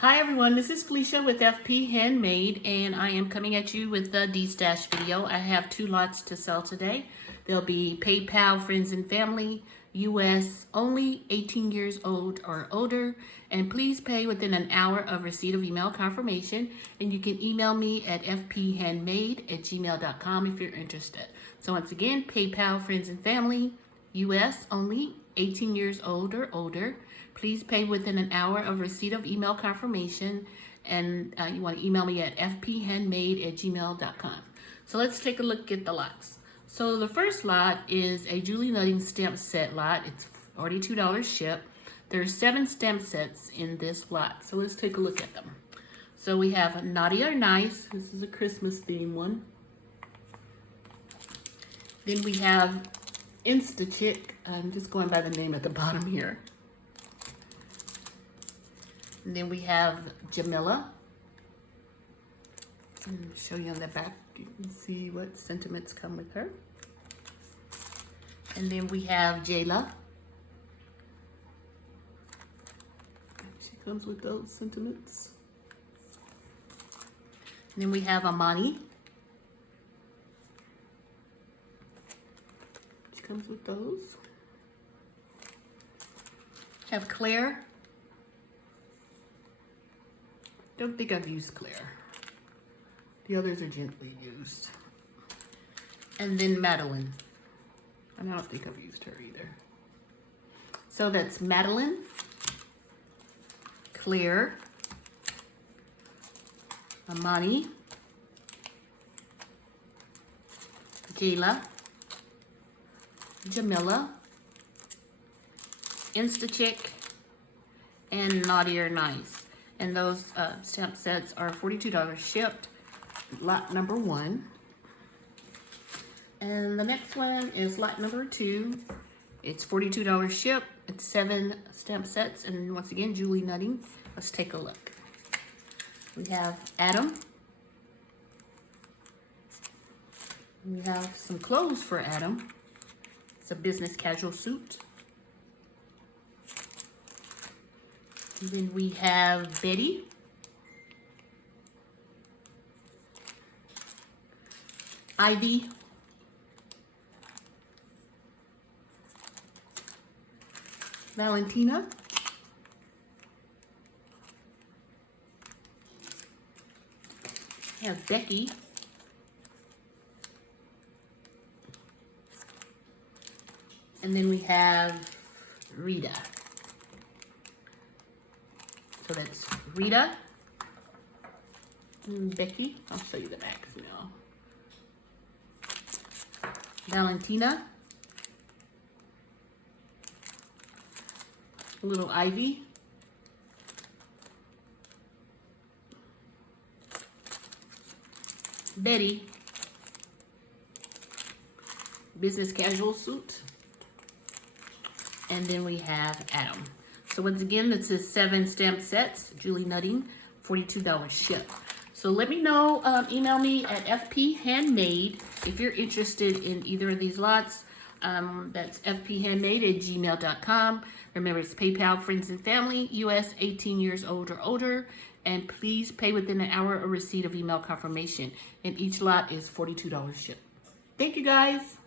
Hi everyone, this is Felicia with FP Handmade, and I am coming at you with the D-Stash video. I have 2 lots to sell today. They'll be PayPal, friends and family, US, only 18 years old or older, and please pay within an hour of receipt of email confirmation, and you can email me at fphandmade@gmail.com if you're interested. So once again, PayPal, friends and family, US, only 18 years old or older. Please pay within an hour of receipt of email confirmation, and you want to email me at fphandmade@gmail.com. So let's take a look at the lots. So the first lot is a Julie Nutting stamp set lot. It's $42 shipped. There's 7 stamp sets in this lot. So let's take a look at them. So we have Naughty or Nice. This is a Christmas theme one. Then we have InstaChick. I'm just going by the name at the bottom here. And then we have Jamila. I'll show you on the back. You can see what sentiments come with her. And then we have Jayla. She comes with those sentiments. And then we have Imani. She comes with those. Have Clair. Don't think I've used Clair. The others are gently used. And then Madeline. And I don't think I've used her either. So that's Madeline, Clair, Imani, Jayla, Jamila, InstaChick, and Naughty or Nice. And those stamp sets are $42 shipped, lot number 1. And the next one is lot number 2. It's $42 shipped. It's 7 stamp sets, and once again, Julie Nutting. Let's take a look. We have Adam. We have some clothes for Adam. It's a business casual suit. And then we have Betty. Ivy. Valentina. We have Becky. And then we have Rita. So that's Rita and Becky. I'll show you the backs now. Valentina. Little Ivy. Betty. Business casual suit. And then we have Adam. So once again, this is 7 stamp sets, Julie Nutting, $42 shipped. So let me know, email me at fphandmade if you're interested in either of these lots. That's fphandmade@gmail.com. Remember, it's PayPal, friends and family, US 18 years old or older. And please pay within an hour of receipt of email confirmation. And each lot is $42 shipped. Thank you guys.